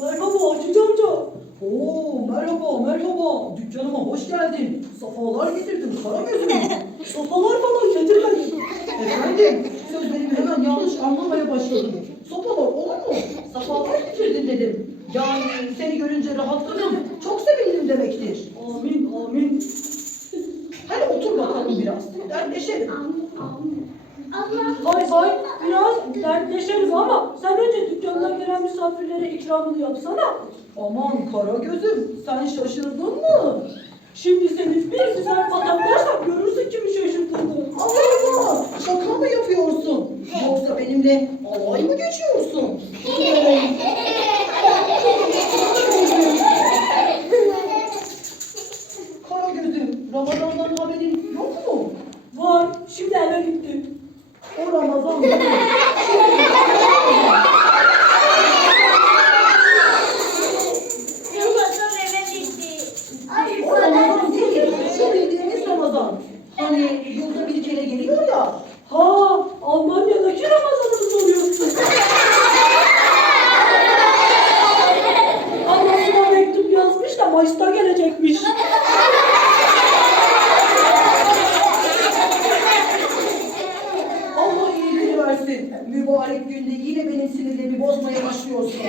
Merhaba Hacı amca. Oo merhaba merhaba. Dükkanıma hoş geldin. Safalar getirdim Karagöz'üm. Sopalar falan getirmedim. Efendim sözlerimi hemen yanlış anlamaya başladım. Sopalar olur mu? Safalar getirdin dedim. Yani seni görünce rahatladım. Çok sevindim demektir. Amin amin. Hadi otur bakalım biraz. Dertleşelim. Hay hay biraz dertleşelim ama sen önce dükkanına misafirlere ikramını yapsana. Aman Karagöz'üm sen şaşırdın mı? Şimdi seni bir güzel pataklarsak görürsün kimi şaşırttığını. Allah Allah şaka mı yapıyorsun? Yoksa benimle alay mı geçiyorsun? Karagöz'üm Ramazan'dan haberin yok mu? Var şimdi eve gitti. O. Ramazan gelecekmiş. Allah iyiliğini versin. Mübarek günde yine benim sinirlerimi bozmaya başlıyorsun.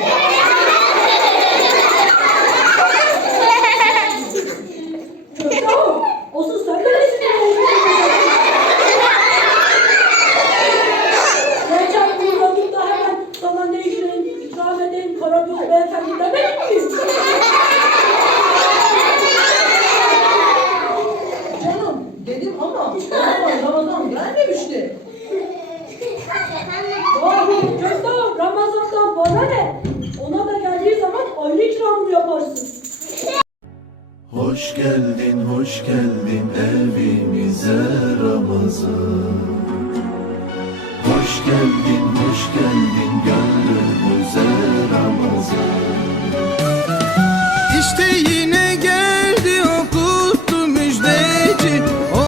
Ne? Ona da geldiği zaman ayrı ikramını yaparsın. Hoş geldin, hoş geldin evimize Ramazan. Hoş geldin, hoş geldin Ramazan.